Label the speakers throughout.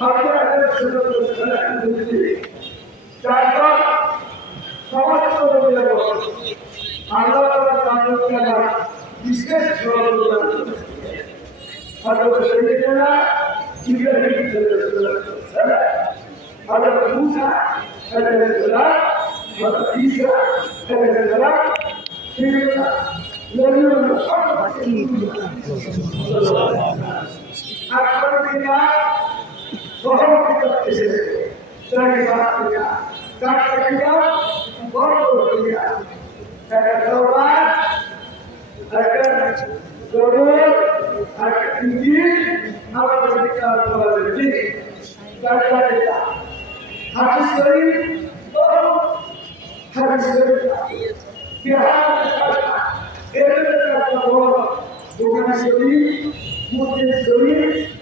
Speaker 1: আপনারা চারজন সমস্ত আল্লাহ তাআলা বিশেষ হযরত সাইয়েদনা ইব্রাহিম হযরত মুসা হযরত ঈসা আলাইহিস সালাম সাইয়েদনা নবীনা আপনারা সহমত এসেছে চারি বাতিকা চারটা কিতাব বড় কিতাব একটা তওরাত একটা জবর একটা ইঞ্জিল আমাদের বলা যায় জি চারটা কিতাব হাদিস শরীফ বড় হাদিস শরীফ কিতাব এর একটা বড় বুখারী শরীফ মুসলিম শরীফ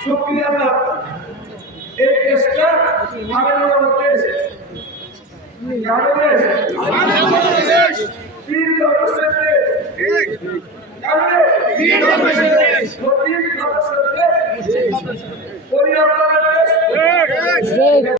Speaker 1: শুক্রিয়া আল্লাহ এই দেশটা মানব এসেছে কারও দেশ তিন দশ দেশ। কারও দেশ তিন দশ।